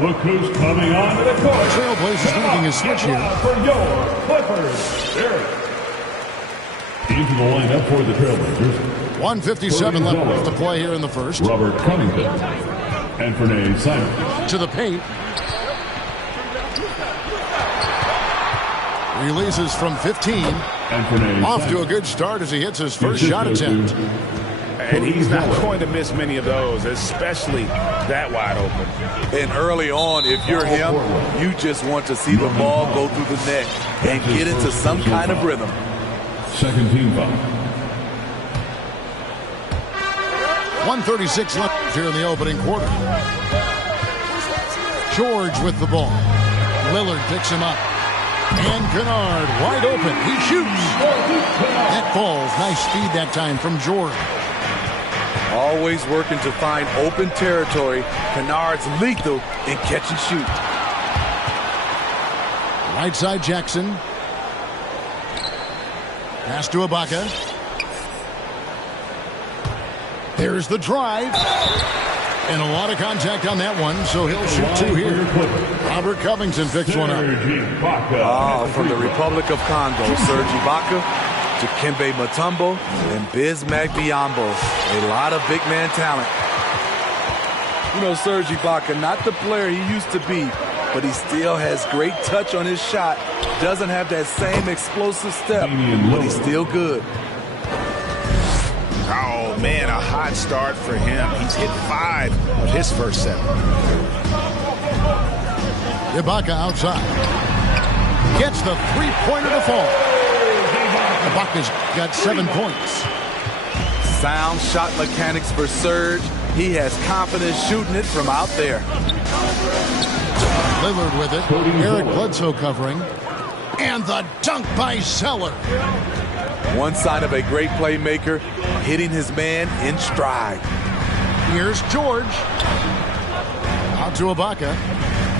Look who's coming onto the court. Trailblazers making a switch here. For your Clippers, Derek. Into the lineup for the Trailblazers. 1:57 left to play here in the first. Robert Covington and Fernay Simon. To the paint. Releases from 15. And off to a good start as he hits his first shot attempt. And he's not going to miss many of those, especially that wide open. And early on, if you're him, you just want to see the ball go through the net and get into some kind of rhythm. Second team foul. 1:36 left here in the opening quarter. George with the ball. Lillard picks him up. And Kennard wide open. He shoots. That falls. Nice speed that time from George. Always working to find open territory. Kennard's lethal in catch and shoot. Right side Jackson. Pass to Ibaka. There's the drive. And a lot of contact on that one, so he'll shoot two here. Robert Covington picks one up. From the Republic of Congo, Serge Ibaka to Kembe Mutombo and Bismack Biyombo. A lot of big man talent. You know, Serge Ibaka, not the player he used to be, but he still has great touch on his shot. Doesn't have that same explosive step, but he's still good. Oh, man, a hot start for him. He's hit 5 of his first 7. Ibaka outside. Gets the three-pointer to fall. Ibaka's got 7 points. Sound shot mechanics for Serge. He has confidence shooting it from out there. Lillard with it. Eric Bledsoe covering. And the dunk by Zeller. One sign of a great playmaker, hitting his man in stride. Here's George. Out to Ibaka.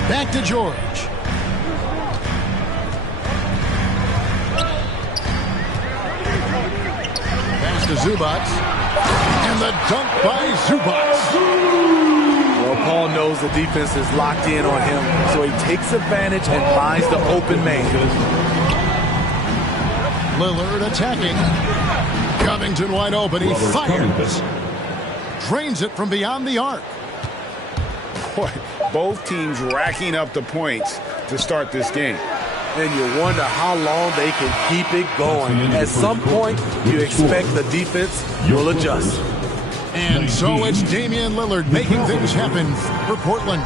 Back to George. Pass to Zubac. And the dunk by Zubac. Well, Paul knows the defense is locked in on him, so he takes advantage and finds the open man. Lillard attacking. Covington wide open. He fires. Drains it from beyond the arc. Boy, both teams racking up the points to start this game. And you wonder how long they can keep it going. At some point, you expect the defense will adjust. And so it's Damian Lillard making things happen for Portland.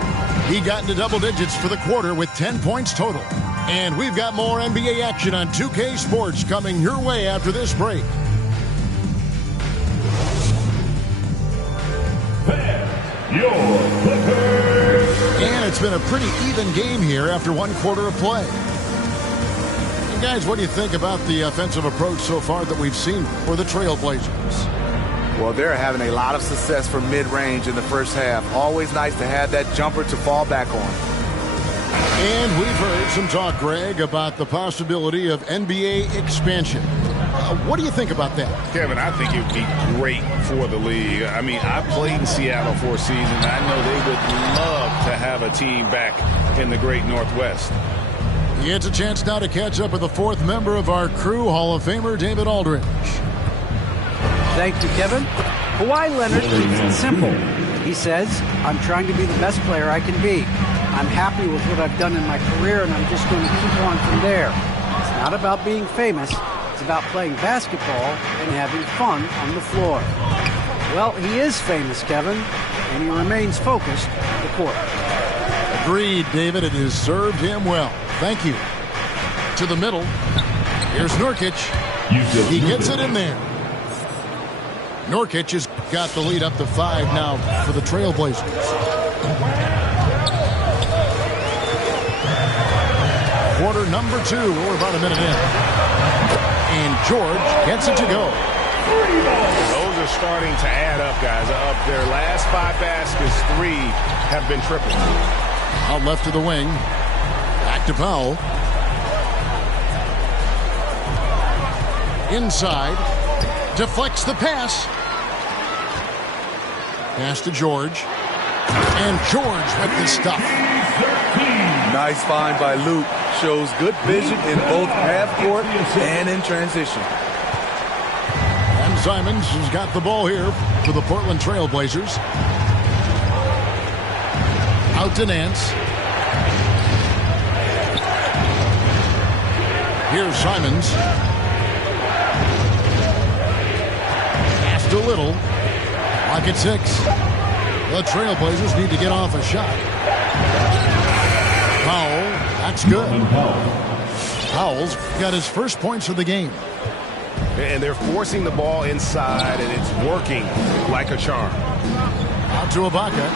He got into double digits for the quarter with 10 points total. And we've got more NBA action on 2K Sports coming your way after this break. Your Clippers. And it's been a pretty even game here after one quarter of play. And guys, what do you think about the offensive approach so far that we've seen for the Trailblazers? Well, they're having a lot of success from mid-range in the first half. Always nice to have that jumper to fall back on. And we've heard some talk, Greg, about the possibility of NBA expansion. What do you think about that? Kevin, I think it would be great for the league. I mean, I played in Seattle for a season. I know they would love to have a team back in the great Northwest. He gets a chance now to catch up with the fourth member of our crew, Hall of Famer David Aldridge. Thank you, Kevin. Kawhi Leonard keeps it simple. He says, I'm trying to be the best player I can be. I'm happy with what I've done in my career, and I'm just going to keep on from there. It's not about being famous. It's about playing basketball and having fun on the floor. Well, he is famous, Kevin, and he remains focused on the court. Agreed, David. It has served him well. Thank you. To the middle. Here's Nurkic. He gets it in there. Nurkic has got the lead up to 5 now for the Trailblazers. Quarter number 2. We're about a minute in. And George gets it to go. Those are starting to add up, guys. Of their last 5 baskets, 3 have been triples. Out left to the wing. Back to Powell. Inside. Deflects the pass. Pass to George. And George with the stuff. Nice find by Luke. Shows good vision in both half court and in transition. And Simons has got the ball here for the Portland Trail Blazers. Out to Nance. Here's Simons. Passed a little. Clock at 6. The Trailblazers need to get off a shot. Powell, that's good. Powell's got his first points of the game. And they're forcing the ball inside, and it's working like a charm. Out to Ibaka.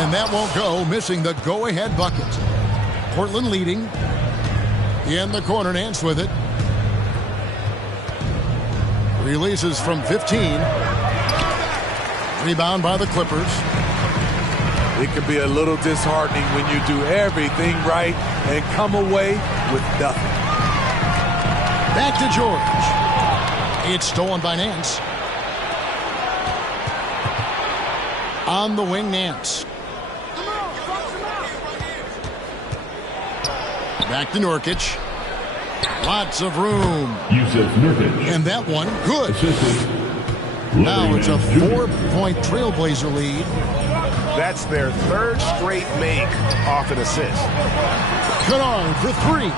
And that won't go, missing the go-ahead bucket. Portland leading. In the corner, Nance with it. Releases from 15. Rebound by the Clippers. It can be a little disheartening when you do everything right and come away with nothing. Back to George. It's stolen by Nance. On the wing, Nance. Back to Nurkic. Lots of room. Yusuf Nurkic. And that one, good. Assisted. Now it's a 4-point Trailblazer lead. That's their third straight make off an assist. Kennard for 3.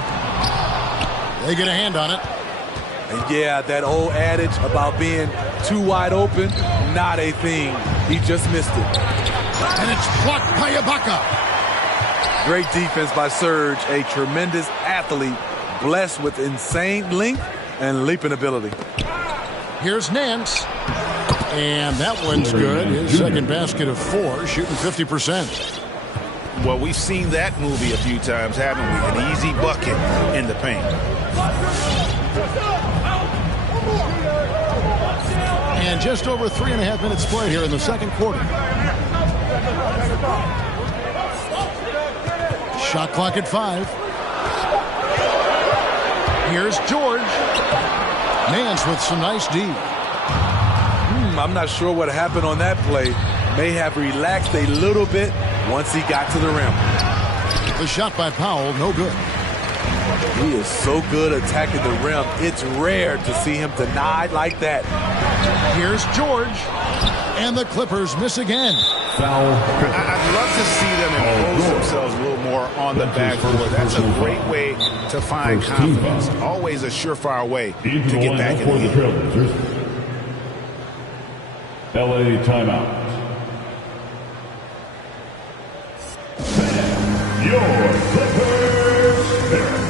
They get a hand on it. And yeah, that old adage about being too wide open, not a thing. He just missed it. And it's blocked by Ibaka. Great defense by Serge, a tremendous athlete, blessed with insane length and leaping ability. Here's Nance. And that one's good. His second basket of 4, shooting 50%. Well, we've seen that movie a few times, haven't we? An easy bucket in the paint. And just over 3.5 minutes played here in the second quarter. Shot clock at 5. Here's George. Nance with some nice D. I'm not sure what happened on that play. May have relaxed a little bit once he got to the rim. The shot by Powell, no good. He is so good attacking the rim. It's rare to see him denied like that. Here's George. And the Clippers miss again. Foul. I'd love to see them impose themselves a little more on the backboard. That's a great way to find confidence. Always a surefire way to get back in the game. Trailblazers. LA timeout. Your Clippers pick.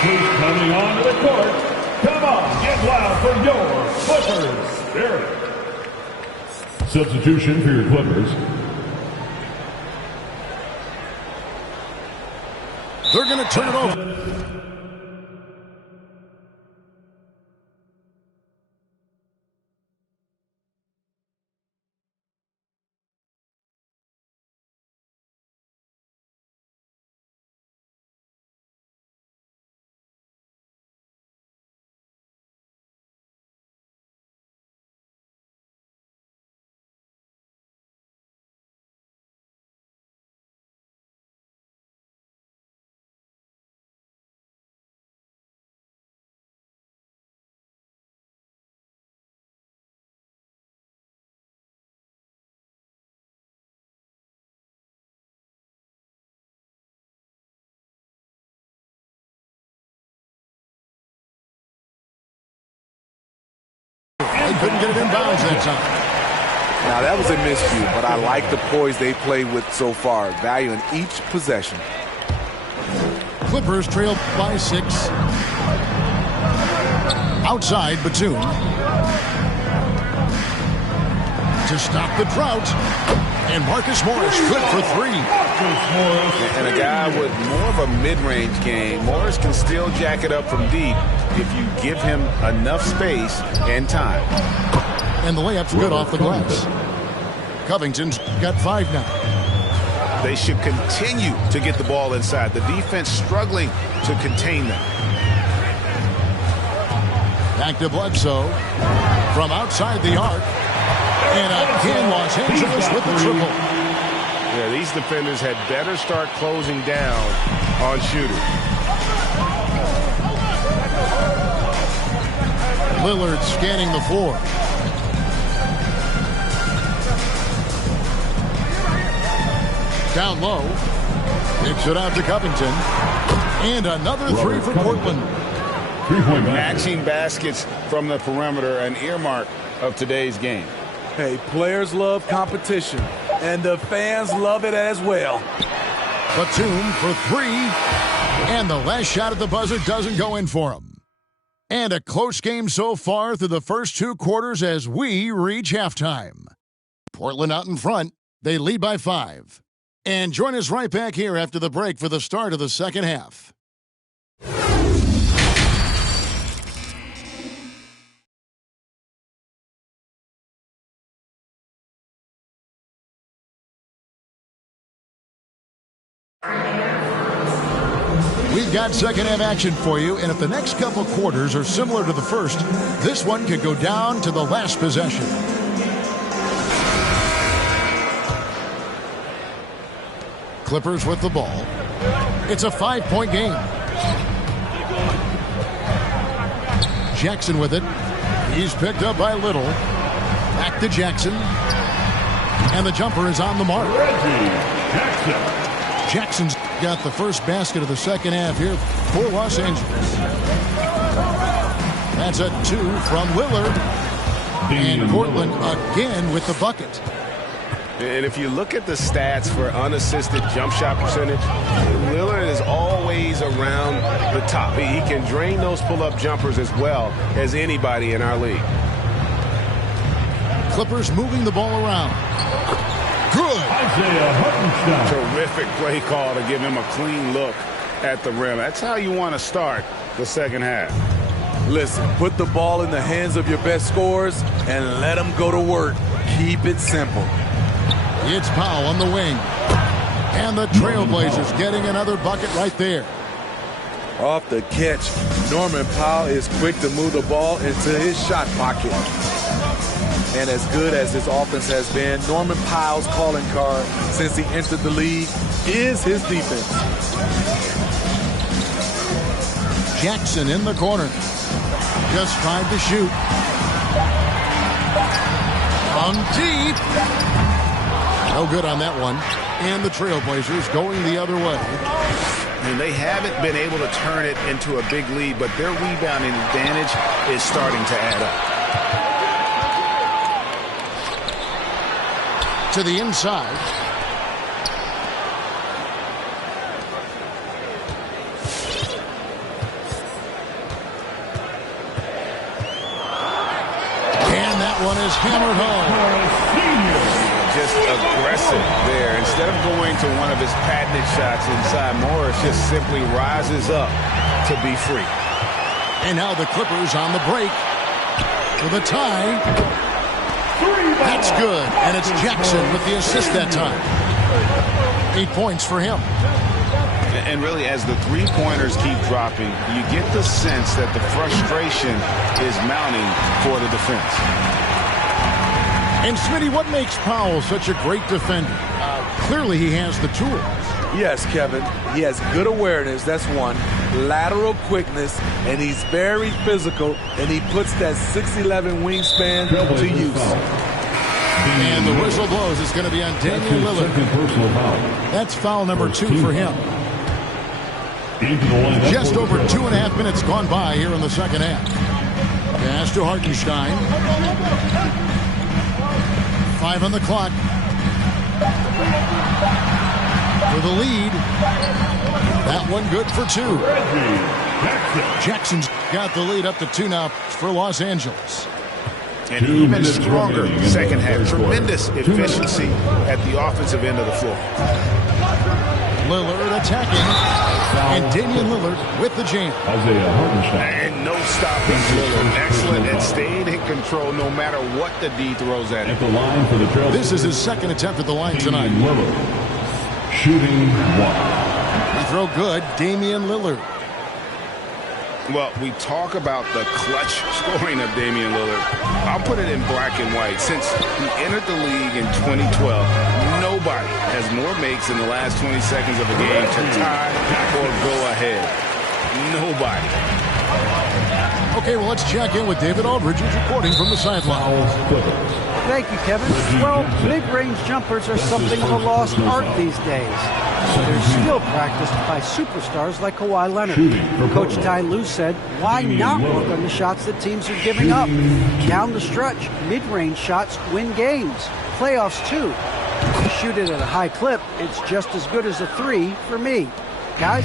Coming onto the court. Come on, get loud for your Clippers. Barry. Substitution for your Clippers. They're going to turn it over. couldn't get it in bounds that time. Now, that was a miscue, but I like the poise they played with so far, valuing each possession. Clippers trail by 6. Outside, Batum. To stop the drought. And Marcus Morris good for 3. And a guy with more of a mid-range game, Morris can still jack it up from deep if you give him enough space and time. And the layup's good off the glass. Covington's got 5 now. They should continue to get the ball inside. The defense struggling to contain them. Back to Bledsoe from outside the arc. And again, Los Angeles with the triple. Yeah, these defenders had better start closing down on shooting. Lillard scanning the floor. Down low. Kicks it out to Covington. And another 3 for Portland. Matching baskets from the perimeter, an earmark of today's game. Hey, players love competition, and the fans love it as well. Batum for 3. And the last shot at the buzzer doesn't go in for him. And a close game so far through the first 2 quarters as we reach halftime. Portland out in front. They lead by 5. And join us right back here after the break for the start of the second half. We've got second half action for you, and if the next couple quarters are similar to the first, this one could go down to the last possession. Clippers with the ball. It's a 5-point game. Jackson with it. He's picked up by Little. Back to Jackson. And the jumper is on the mark. Jackson's got the first basket of the second half here for Los Angeles. That's a 2 from Lillard. And Portland again with the bucket. And if you look at the stats for unassisted jump shot percentage, Lillard is always around the top. He can drain those pull-up jumpers as well as anybody in our league. Clippers moving the ball around. Good. Terrific play call to give him a clean look at the rim. That's how you want to start the second half. Listen, put the ball in the hands of your best scorers and let them go to work. Keep it simple. It's Powell on the wing. And the Trailblazers getting another bucket right there. Off the catch, Norman Powell is quick to move the ball into his shot pocket. And as good as his offense has been, Norman Powell's calling card since he entered the league is his defense. Jackson in the corner. Just 5 to shoot. On deep. No good on that one. And the Trailblazers going the other way. And they haven't been able to turn it into a big lead, but their rebounding advantage is starting to add up. To the inside. And that one is hammered home. Just aggressive there. Instead of going to one of his patented shots inside, Morris just simply rises up to be free. And now the Clippers on the break with a tie. That's good. And it's Jackson with the assist that time. 8 points for him. And really, as the three-pointers keep dropping, you get the sense that the frustration is mounting for the defense. And Smitty, what makes Powell such a great defender? Clearly he has the tools. Yes, Kevin. He has good awareness, that's one. Lateral quickness, and he's very physical, and he puts that 6'11" wingspan to use. And the whistle blows. It's going to be on Damian Lillard. That's foul number 2 for him. Just over 2.5 minutes gone by here in the second half. Pass to Hartenstein. 5 on the clock. For the lead. That one good for 2. Jackson's got the lead up to 2 now for Los Angeles. And even stronger second half. Tremendous efficiency at the offensive end of the floor. Lillard attacking. And Damian Lillard with the jam. And no stopping Lillard. Excellent and staying in control no matter what the D throws at him. This is his second attempt at the line tonight. Lillard, shooting 1. Free throw good. Damian Lillard. Well, we talk about the clutch scoring of Damian Lillard. I'll put it in black and white. Since he entered the league in 2012, nobody has more makes in the last 20 seconds of a game to tie or go ahead. Nobody. Okay, well, let's check in with David Aldridge, who's reporting from the sideline. Thank you, Kevin. Well, mid-range jumpers are something of a lost art these days. They're still practiced by superstars like Kawhi Leonard. Coach Ty Lue said, why not work on the shots that teams are giving up? Down the stretch, mid-range shots win games. Playoffs, too. If you shoot it at a high clip, it's just as good as a 3 for me. Guys?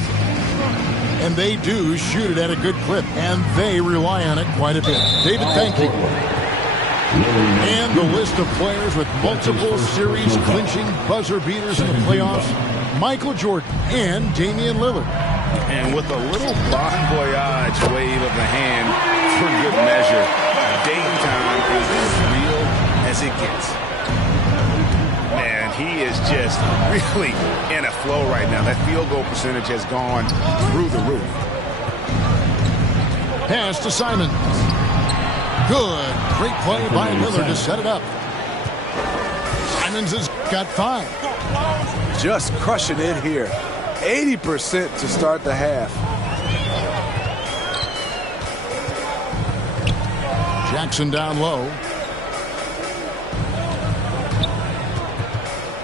And they do shoot it at a good clip, and they rely on it quite a bit. David, thank you. And the list of players with multiple series clinching buzzer beaters in the playoffs: Michael Jordan and Damian Lillard. And with a little bon voyage wave of the hand for good measure, Dame time is as real as it gets. Man, he is just really in a flow right now. That field goal percentage has gone through the roof. Pass to Simons. Good. Great play by Lillard to set it up. Simons has got 5. Just crushing it here. 80% to start the half. Jackson down low.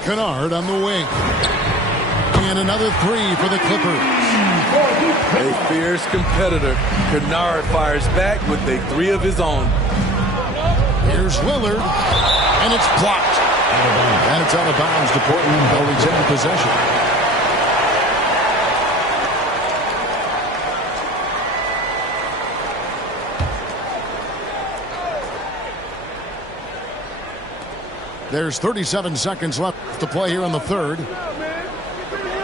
Kennard on the wing. And another 3 for the Clippers. A fierce competitor. Kennard fires back with a 3 of his own. Here's Lillard. And it's blocked. And it's out of bounds to Portland. They'll retain possession. There's 37 seconds left to play here in the third.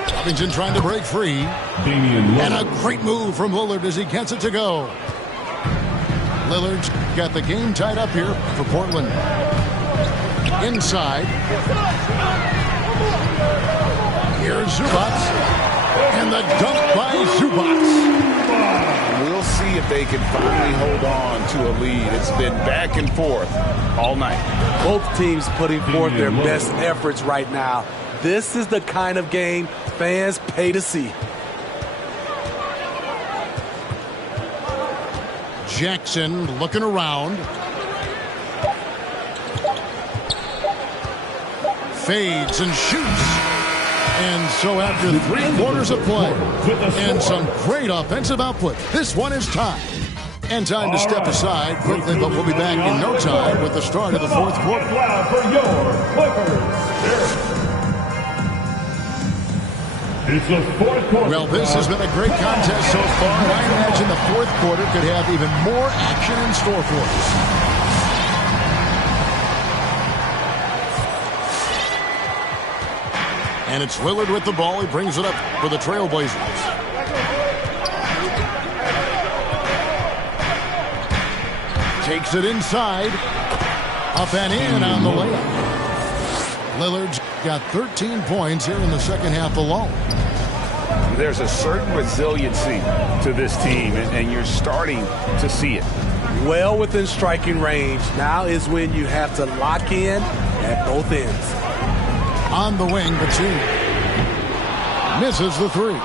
Covington trying to break free. And a great move from Lillard as he gets it to go. Lillard's got the game tied up here for Portland. Inside. Here's Zubac. And the dunk by Zubac. We'll see if they can finally hold on to a lead. It's been back and forth all night. Both teams putting forth their best efforts right now. This is the kind of game fans pay to see. Jackson looking around. Fades and shoots. And so after 3 quarters of play and some great offensive output, this one is tied. And time to step aside quickly, but we'll be back in no time with the start of the fourth quarter. It's the fourth quarter. Well, this has been a great contest so far, and I imagine the fourth quarter could have even more action in store for us. And it's Lillard with the ball. He brings it up for the Trailblazers. Takes it inside. Up and in on the layup. Lillard's got 13 points here in the second half alone. There's a certain resiliency to this team, and you're starting to see it. Well within striking range. Now is when you have to lock in at both ends. On the wing, Batum misses the 3.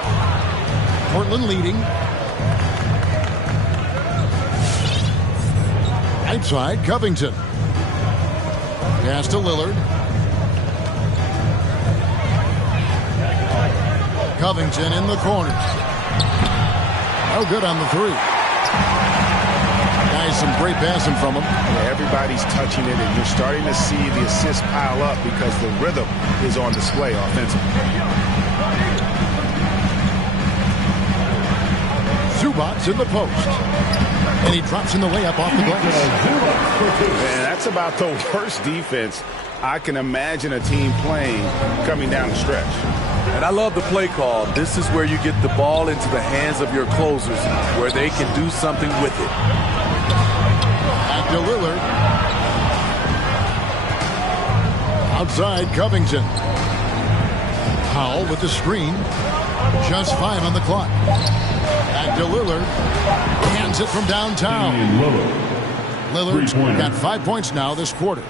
Portland leading. Outside, Covington. Pass to Lillard. Covington in the corner. No good on the 3. Nice, some great passing from him. Yeah, everybody's touching it, and you're starting to see the assists pile up because the rhythm is on display offensively. Zubac's in the post. And he drops in the layup off the glass. Man, that's about the worst defense I can imagine a team playing coming down the stretch. And I love the play call. This is where you get the ball into the hands of your closers, where they can do something with it. Back to Lillard. Outside, Covington. Powell with the screen. Just 5 on the clock. Back to Lillard. Hands it from downtown. Lillard's got 5 points now this quarter.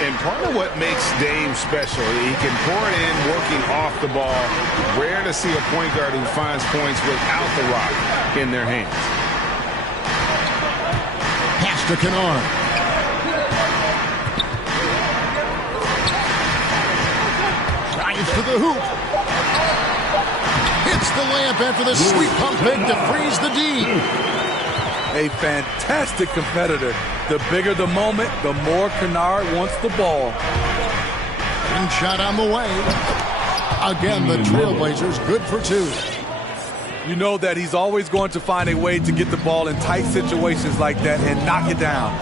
And part of what makes Dame special, he can pour it in working off the ball. Rare to see a point guard who finds points without the rock in their hands. Pass to Kennard. Drives to the hoop. Hits the layup after the sweep pump fake to freeze the D. A fantastic competitor. The bigger the moment, the more Kennard wants the ball. And shot on the way. Again, the Trailblazers good for 2. You know that he's always going to find a way to get the ball in tight situations like that and knock it down.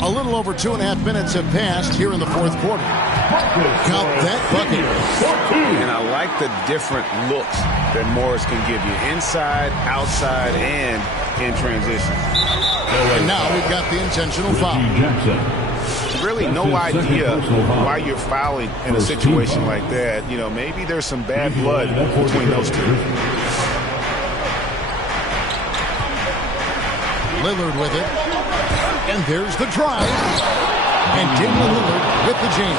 A little over 2.5 minutes have passed here in the fourth quarter. Count that bucket. And I like the different looks that Morris can give you. Inside, outside, and in transition. And now we've got the intentional foul. Really no idea why you're fouling in a situation like that. You know, maybe there's some bad blood between those two. Lillard with it. And there's the drive. And Damian Lillard with the jam.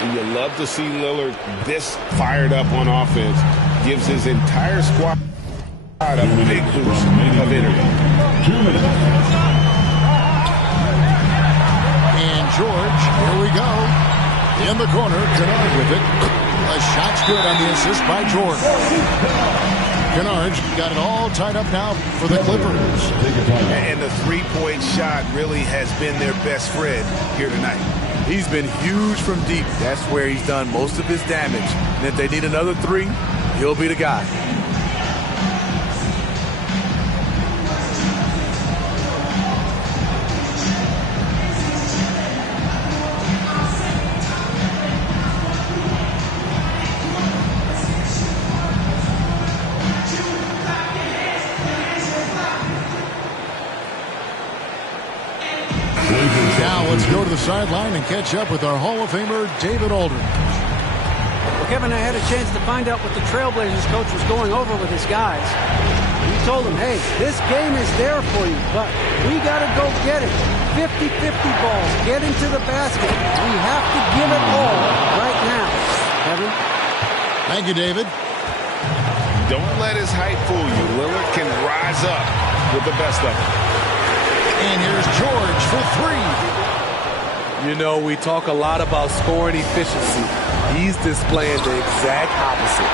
You love to see Lillard this fired up on offense. Gives his entire squad a big boost of energy. 2 minutes. And George, here we go. In the corner, Kennard with it. A shot's good on the assist by George. Kennard's got it all tied up now for the Clippers. And the three-point shot really has been their best friend here tonight. He's been huge from deep. That's where he's done most of his damage. And if they need another 3, he'll be the guy. Now let's go to the sideline and catch up with our Hall of Famer, David Aldridge. Well, Kevin, I had a chance to find out what the Trailblazers coach was going over with his guys. He told them, hey, this game is there for you, but we got to go get it. 50-50 balls, get into the basket. We have to give it all right now. Kevin? Thank you, David. Don't let his height fool you. Lillard can rise up with the best of them. And here's George for 3. You know, we talk a lot about scoring efficiency. He's displaying the exact opposite.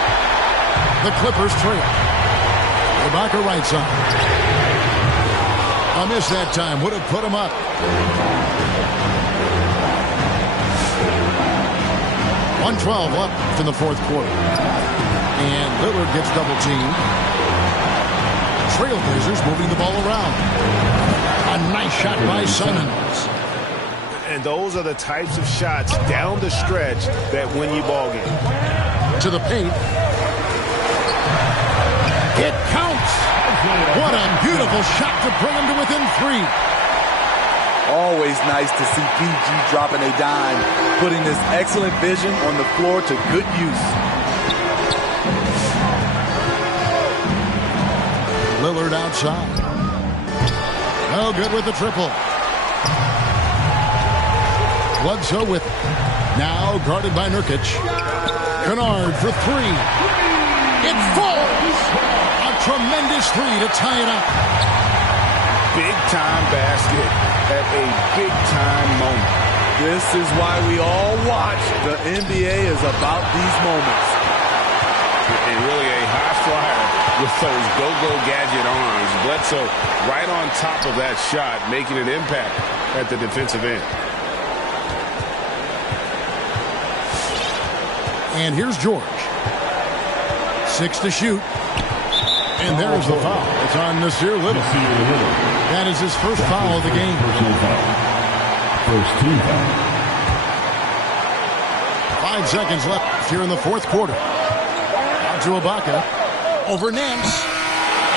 The Clippers trail. Ibaka right side. A miss that time would have put him up. 1:12 left in the fourth quarter. And Lillard gets double teamed. Trailblazers moving the ball around. A nice shot by Simons. And those are the types of shots down the stretch that win you ball games. To the paint. It counts. What a beautiful shot to bring him to within 3. Always nice to see PG dropping a dime, putting his excellent vision on the floor to good use. Lillard outside. No good with the triple. Bledsoe with it. Now guarded by Nurkic. Kennard for 3. It falls. A tremendous 3 to tie it up. Big-time basket at a big-time moment. This is why we all watch. The NBA is about these moments. And really a high flyer with those go-go gadget arms. Bledsoe right on top of that shot, making an impact at the defensive end. And here's George. 6 to shoot. And there's the foul. It's on Nasir Little. That is his first foul of the game. Personal foul. First team foul. 5 seconds left here in the fourth quarter. Out to Ibaka. Over Nance.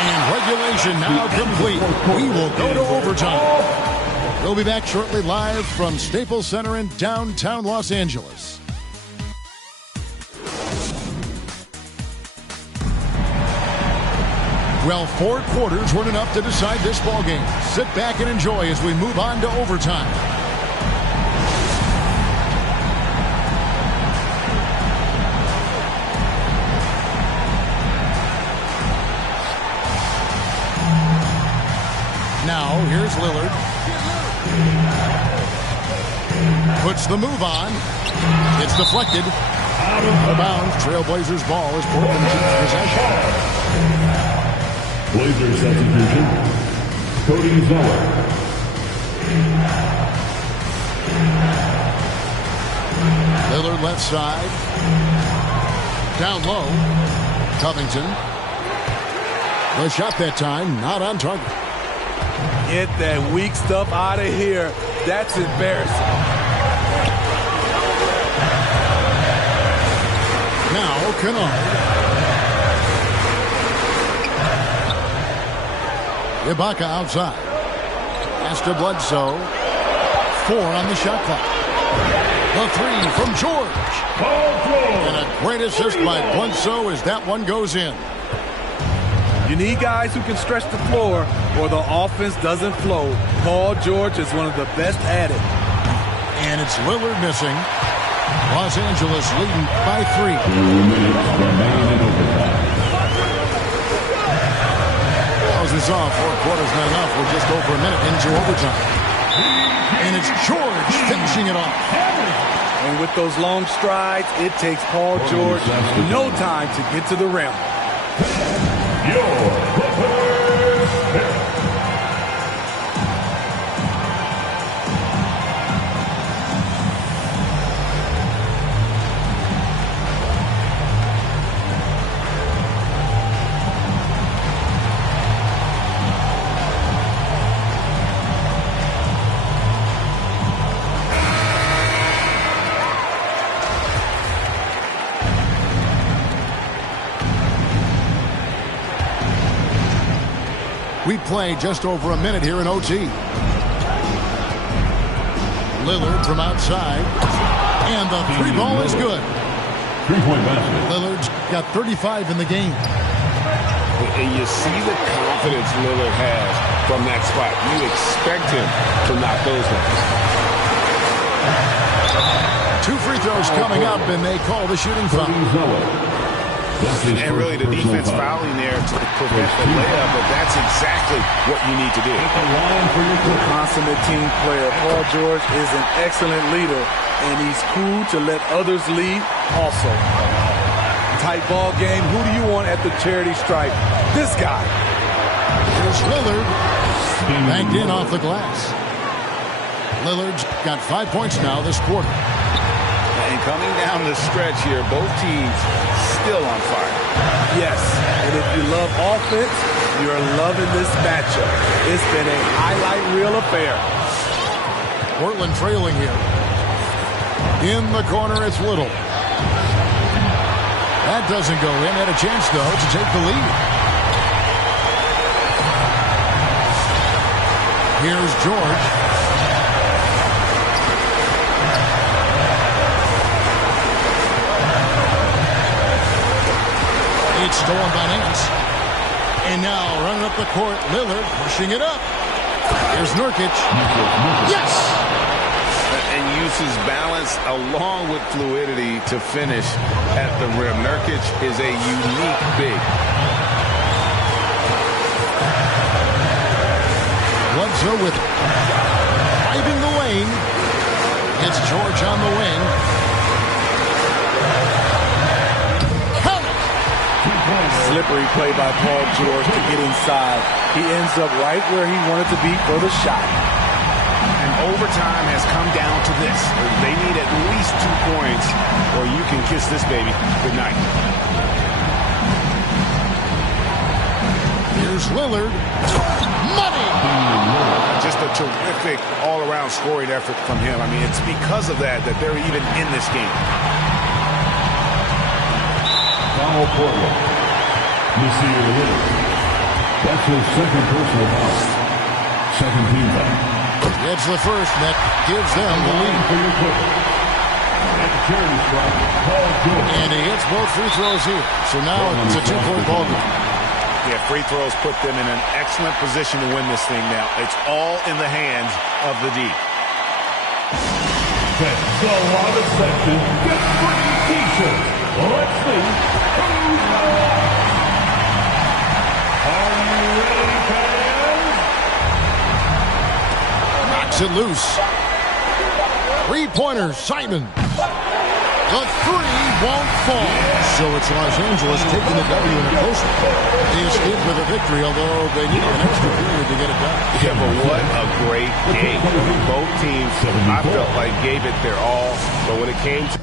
And regulation now complete. We will go to overtime. We'll be back shortly live from Staples Center in downtown Los Angeles. Well, 4 quarters weren't enough to decide this ballgame. Sit back and enjoy as we move on to overtime. Now, here's Lillard. Puts the move on. It's deflected. Out of bounds. Trailblazers ball as Portland keeps possession. Blazers substitution. Cody Zeller. Lillard left side. Down low. Covington. The shot that time, not on target. Get that weak stuff out of here. That's embarrassing. Now, Kennard. Ibaka outside. Pass to Bledsoe. 4 on the shot clock. The 3 from George. And a great assist by Bledsoe as that one goes in. You need guys who can stretch the floor or the offense doesn't flow. Paul George is one of the best at it. And it's Lillard missing. Los Angeles leading by 3. 2 minutes remain in overtime. As we saw, 4 quarters not enough. We're just over a minute into overtime. And it's George finishing it off. And with those long strides, it takes Paul George no time to get to the rim. Your Clippers pick. We play just over a minute here in OT. Lillard from outside. And the 3 ball is good. 3-point basket. Lillard's got 35 in the game. And you see the confidence Lillard has from that spot. You expect him to knock those down. 2 free throws coming up, and they call the shooting foul. And really the defense fouling there to prevent the layup, but that's exactly what you need to do. Consummate team player. Paul George is an excellent leader, and he's cool to let others lead also. Tight ball game. Who do you want at the charity stripe? This guy. Here's Lillard. Banked in off the glass. Lillard's got 5 points now this quarter. And coming down the stretch here, both teams still on fire. Yes, and if you love offense, you're loving this matchup. It's been a highlight reel affair. Portland trailing here. In the corner, it's Little. That doesn't go in. Had a chance, though, to take the lead. Here's George. It's stolen by Nance. And now running up the court, Lillard pushing it up. Here's Nurkic. Yes! And uses balance along with fluidity to finish at the rim. Nurkic is a unique big. Bledsoe with driving the lane. It's George on the wing. slippery play by Paul George to get inside. He ends up right where he wanted to be for the shot. And overtime has come down to this. They need at least 2 points, or you can kiss this baby goodnight. Here's Lillard. Money! Just a terrific all-around scoring effort from him. I mean, it's because of that they're even in this game. Foul Portland. Mr. Lillard. That's his second personal foul. Second team foul. Gets the first, that gives them the lead. At the charity spot, Paul George. And he hits both free throws here. So now it's a 2-point ball game. Yeah, free throws put them in an excellent position to win this thing now. It's all in the hands of the D. That's a lot of section. Get free t-shirts. Let's see who's alive. Are you ready, fans? Knocks it loose. Three-pointer, Simon. The three won't fall. So it's Los Angeles taking the W in a close one. They escaped with a victory, although they need an extra period to get it done. Yeah, but what a great game. Both teams, I felt like, gave it their all. But when it came to